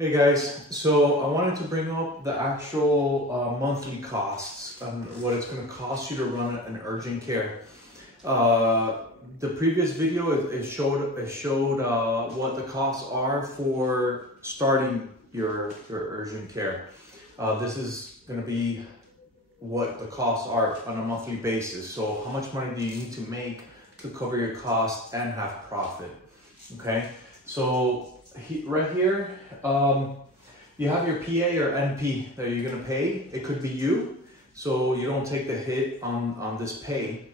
Hey guys, so I wanted to bring up the actual monthly costs and what it's going to cost you to run an urgent care. The previous video it showed what the costs are for starting your urgent care. This is going to be what the costs are on a monthly basis. So how much money do you need to make to cover your costs and have profit? Okay, so right here, you have your PA or NP that you're gonna pay. It could be you, so you don't take the hit on this pay.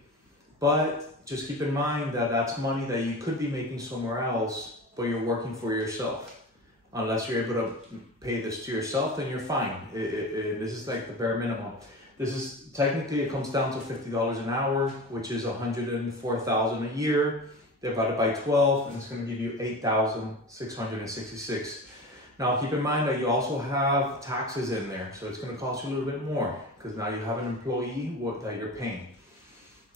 But just keep in mind that that's money that you could be making somewhere else, but you're working for yourself. Unless you're able to pay this to yourself, then you're fine. This is like the bare minimum. This is technically, it comes down to $50 an hour, which is $104,000 a year. Divided by 12, and it's going to give you $8,666. Now keep in mind that you also have taxes in there, so it's going to cost you a little bit more because now you have an employee that you're paying.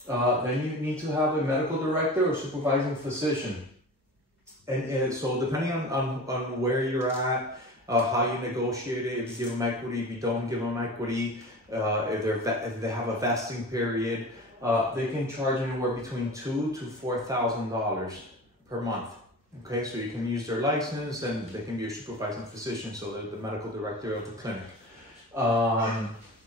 Then you need to have a medical director or supervising physician, and so depending on where you're at, how you negotiate it, if you give them equity, if you don't give them equity, if they have a vesting period. They can charge anywhere between $2,000 to $4,000 per month. Okay, so you can use their license and they can be your supervising physician, so they're the medical director of the clinic.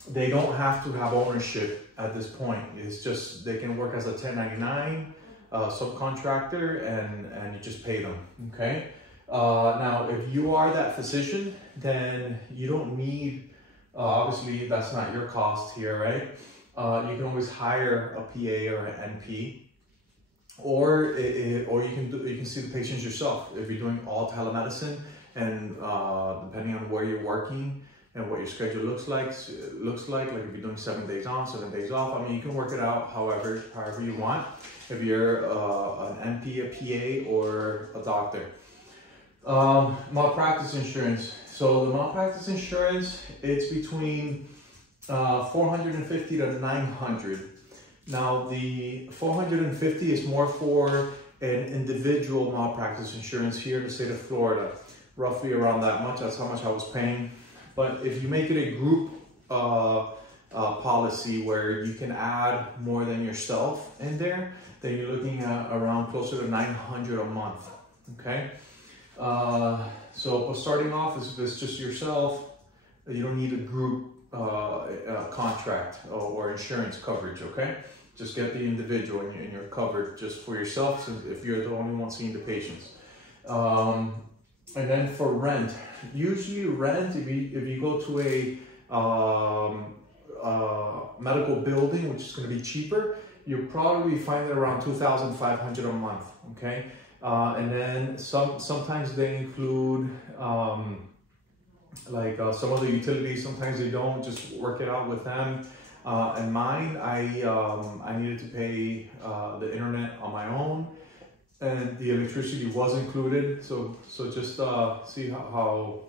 They don't have to have ownership at this point. It's just they can work as a 1099 subcontractor and you just pay them. Okay. Now, if you are that physician, then you don't need. Obviously, that's not your cost here, right? You can always hire a PA or an NP, or you can see the patients yourself if you're doing all telemedicine, and depending on where you're working and what your schedule looks like if you're doing 7 days on, 7 days off. I mean, you can work it out however you want. If you're an NP, a PA, or a doctor. Malpractice insurance. So the malpractice insurance, it's between $450 to $900. Now the $450 is more for an individual malpractice insurance here in the state of Florida, roughly around that much. That's how much I was paying. But if you make it a group policy where you can add more than yourself in there, then you're looking at around closer to $900 a month. Okay, so starting off, if it's just yourself, you don't need a group contract or insurance coverage. Okay, just get the individual and you're covered just for yourself, since if you're the only one seeing the patients. And then for rent, usually rent, if you go to a medical building, which is going to be cheaper, you'll probably find it around $2,500 a month. Okay, and then sometimes they include some of the utilities. Sometimes they don't. Just work it out with them. And mine, I needed to pay the internet on my own, and the electricity was included. So just see how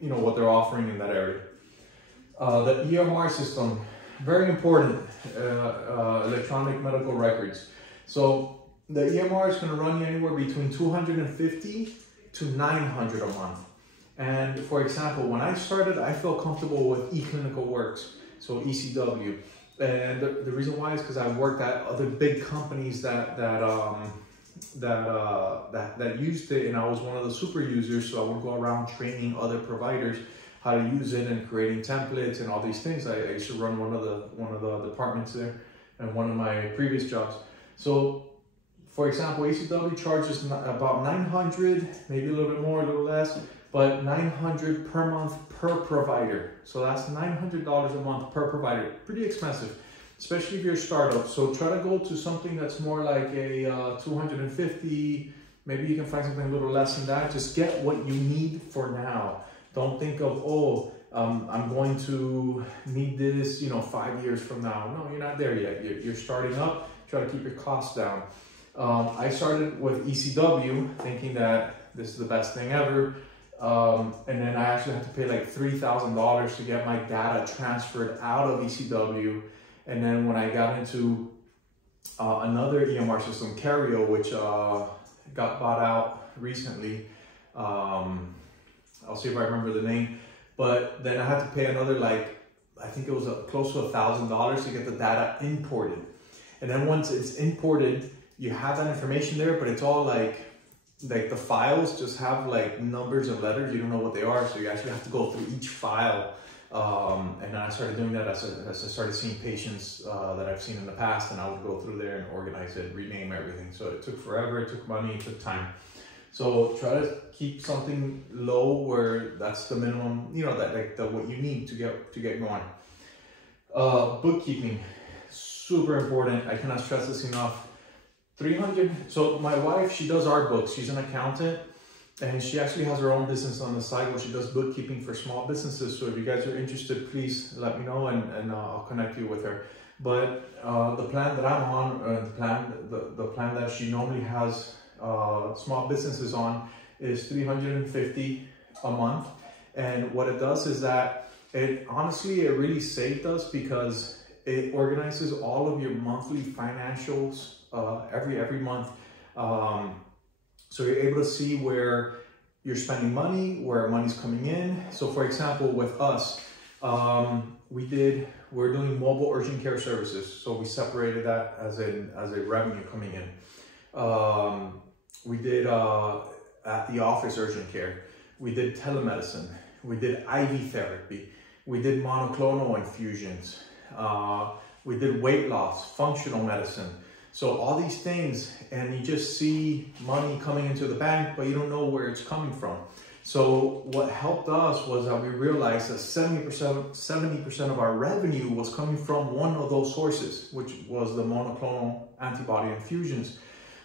what they're offering in that area. The EMR system, very important. Electronic medical records. So the EMR is going to run you anywhere between $250 to $900 a month. And for example, when I started, I felt comfortable with eClinicalWorks, so ECW. And the reason why is because I worked at other big companies that used it, and I was one of the super users. So I would go around training other providers how to use it and creating templates and all these things. I used to run one of the departments there and one of my previous jobs. So for example, ECW charges about $900, maybe a little bit more, a little less, but $900 per month per provider. So that's $900 a month per provider. Pretty expensive, especially if you're a startup. So try to go to something that's more like a $250. Maybe you can find something a little less than that. Just get what you need for now. Don't think of, I'm going to need this, 5 years from now. No, you're not there yet. You're starting up. Try to keep your costs down. I started with ECW thinking that this is the best thing ever. And then I actually had to pay like $3,000 to get my data transferred out of ECW. And then when I got into another EMR system, Cario, which got bought out recently, see if I remember the name. But then I had to pay another, like, I think it was close to $1,000 to get the data imported. And then once it's imported, you have that information there, but it's all like the files just have like numbers and letters. You don't know what they are, so you actually have to go through each file. And then I started doing that as I started seeing patients that I've seen in the past, and I would go through there and organize it, rename everything. So it took forever, it took money, it took time. So try to keep something low where that's the minimum, you know, that like what you need to get going. Bookkeeping, super important. I cannot stress this enough. 300. So my wife, she does our books. She's an accountant, and she actually has her own business on the side where she does bookkeeping for small businesses. So if you guys are interested, please let me know, and I'll connect you with her. But the plan that I'm on, the plan that she normally has small businesses on, is $350 a month. And what it does is that it really saved us, because it organizes all of your monthly financials every month. So you're able to see where you're spending money, where money's coming in. So for example, with us, we're doing mobile urgent care services. So we separated that as a revenue coming in. We did at the office urgent care. We did telemedicine. We did IV therapy. We did monoclonal infusions. We did weight loss, functional medicine. So all these things, and you just see money coming into the bank, but you don't know where it's coming from. So what helped us was that we realized that 70% of our revenue was coming from one of those sources, which was the monoclonal antibody infusions.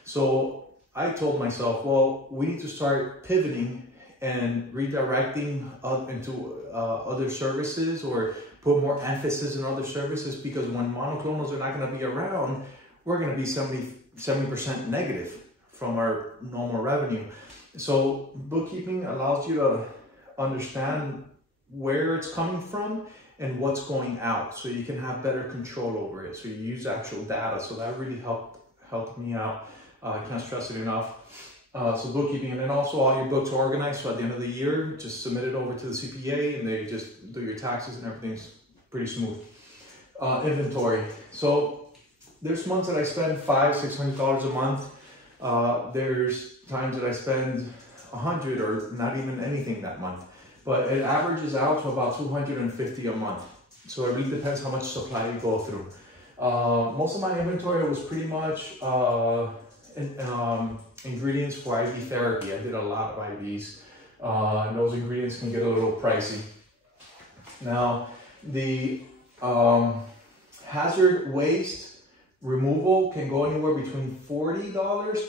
So I told myself, well, we need to start pivoting and redirecting into other services, or put more emphasis in other services, because when monoclonals are not going to be around, we're going to be 70% negative from our normal revenue. So bookkeeping allows you to understand where it's coming from and what's going out, so you can have better control over it. So you use actual data. So that really helped me out. I can't stress it enough. So bookkeeping, and then also all your books are organized. So at the end of the year, just submit it over to the CPA, and they just do your taxes, and everything's pretty smooth. Inventory. So there's months that I spend $500–600 a month. There's times that I spend $100 or not even anything that month, but it averages out to about $250 a month. So it really depends how much supply you go through. Most of my inventory was pretty much ingredients for IV therapy. I did a lot of IVs, and those ingredients can get a little pricey. Now, the hazard waste removal can go anywhere between $40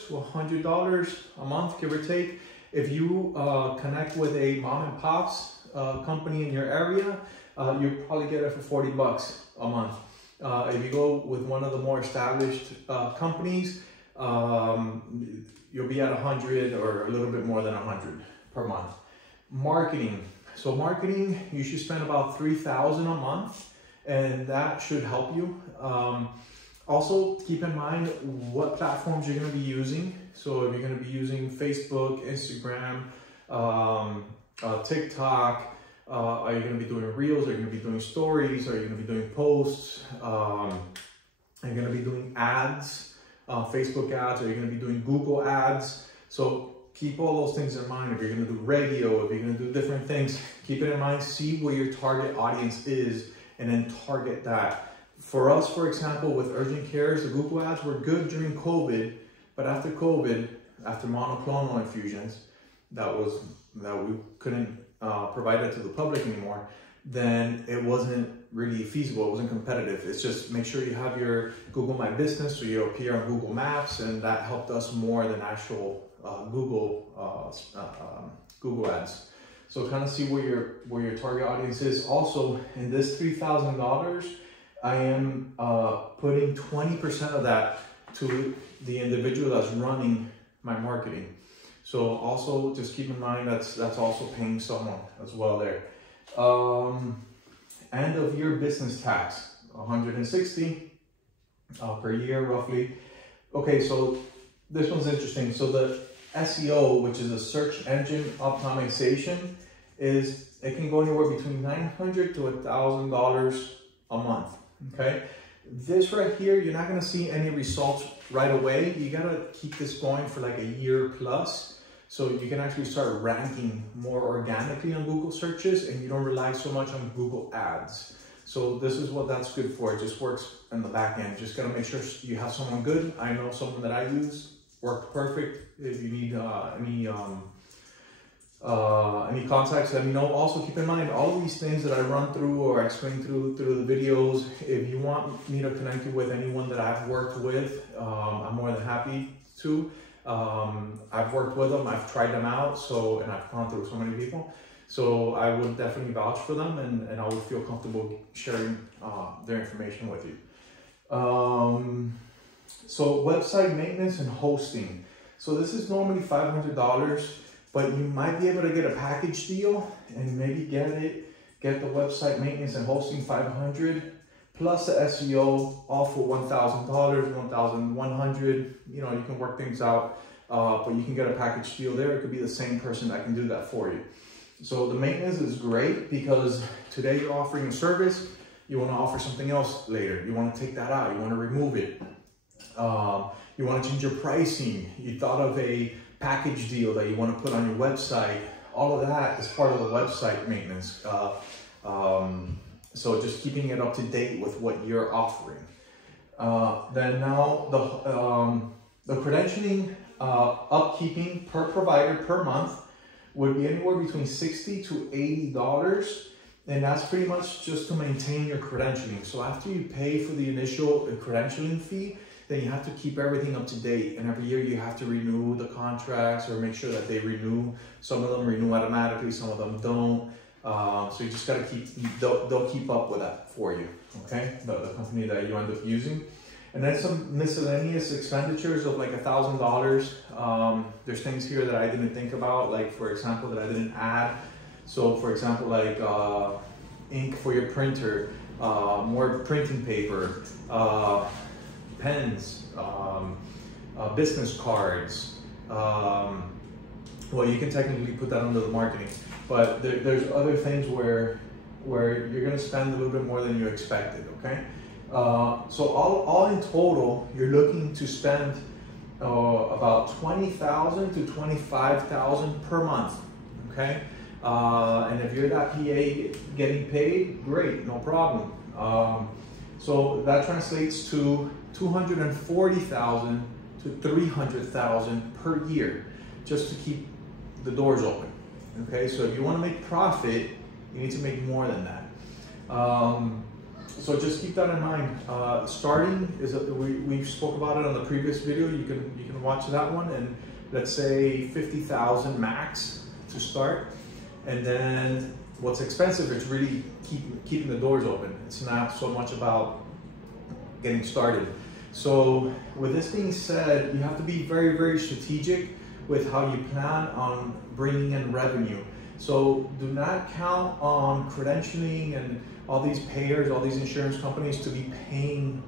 to $100 a month, give or take. If you connect with a mom and pop's company in your area, you probably get it for 40 bucks a month. If you go with one of the more established companies, you'll be at 100 or a little bit more than 100 per month. Marketing. So marketing, you should spend about $3,000 a month, and that should help you. Also, keep in mind what platforms you're going to be using. So if you're going to be using Facebook, Instagram, TikTok, are you going to be doing Reels? Are you going to be doing stories? Are you going to be doing posts? Are you going to be doing ads, Facebook ads? Are you going to be doing Google ads? So keep all those things in mind. If you're going to do radio, if you're going to do different things, keep it in mind. See where your target audience is, and then target that. For us, for example, with urgent cares, the Google ads were good during COVID, but after COVID, after monoclonal infusions, that we couldn't provide it to the public anymore, then it wasn't really feasible. It wasn't competitive. It's just make sure you have your Google My Business, so you appear on Google Maps, and that helped us more than actual Google ads. So kind of see where your target audience is. Also, in this $3,000, I am putting 20% of that to the individual that's running my marketing. So also just keep in mind that's also paying someone as well there. End of year business tax, $160 per year roughly. Okay, so this one's interesting. So the SEO, which is a search engine optimization, is it can go anywhere between $900 to $1,000 a month, okay? This right here, you're not gonna see any results right away. You gotta keep this going for like a year plus, so you can actually start ranking more organically on Google searches, and you don't rely so much on Google ads. So this is what that's good for. It just works in the back end. Just gotta make sure you have someone good. I know someone that I use, worked perfect. If you need any contacts, let me know. Also keep in mind, all of these things that I run through or explain through the videos, if you want me to connect you with anyone that I've worked with, I'm more than happy to. I've worked with them, I've tried them out, and I've gone through so many people. So I would definitely vouch for them, and I would feel comfortable sharing their information with you. So website maintenance and hosting. So this is normally $500, but you might be able to get a package deal and maybe get the website maintenance and hosting $500 plus the SEO, all for $1,000, $1,100. You know, you can work things out, but you can get a package deal there. It could be the same person that can do that for you. So the maintenance is great because today you're offering a service, you want to offer something else later. You want to take that out, you want to remove it. You want to change your pricing. You thought of a package deal that you want to put on your website. All of that is part of the website maintenance. So just keeping it up to date with what you're offering. Then now the credentialing, upkeeping per provider per month would be anywhere between $60 to $80. And that's pretty much just to maintain your credentialing. So after you pay for the initial credentialing fee, then you have to keep everything up to date. And every year you have to renew the contracts or make sure that they renew. Some of them renew automatically, some of them don't. So you just gotta they'll keep up with that for you, okay? The company that you end up using. And then some miscellaneous expenditures of like $1,000. There's things here that I didn't think about, like for example, that I didn't add. So for example, like ink for your printer, more printing paper, pens, business cards. Well, you can technically put that under the marketing, but there's other things where you're gonna spend a little bit more than you expected, okay? So all in total, you're looking to spend about $20,000 to $25,000 per month, okay? And if you're that PA getting paid, great, no problem. So that translates to $240,000 to $300,000 per year, just to keep the doors open. Okay, so if you want to make profit, you need to make more than that. So just keep that in mind. Starting is we spoke about it on the previous video. You can watch that one, and let's say 50,000 max to start. And then what's expensive is really keeping the doors open. It's not so much about getting started. So with this being said, you have to be very, very strategic with how you plan on bringing in revenue. So do not count on credentialing and all these payers, all these insurance companies to be paying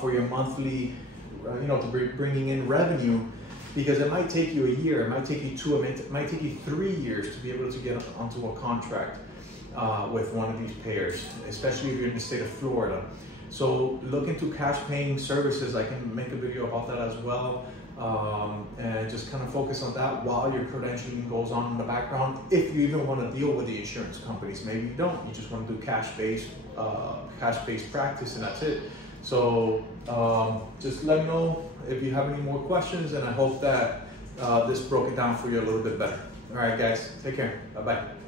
for your monthly, to bringing in revenue, because it might take you a year, it might take you 2, it might take you 3 years to be able to get onto a contract with one of these payers, especially if you're in the state of Florida. So look into cash paying services. I can make a video about that as well. And just kind of focus on that while your credentialing goes on in the background. If you even want to deal with the insurance companies, maybe you don't. You just want to do cash-based practice, and that's it. So just let me know if you have any more questions, and I hope that this broke it down for you a little bit better. All right, guys, take care. Bye-bye.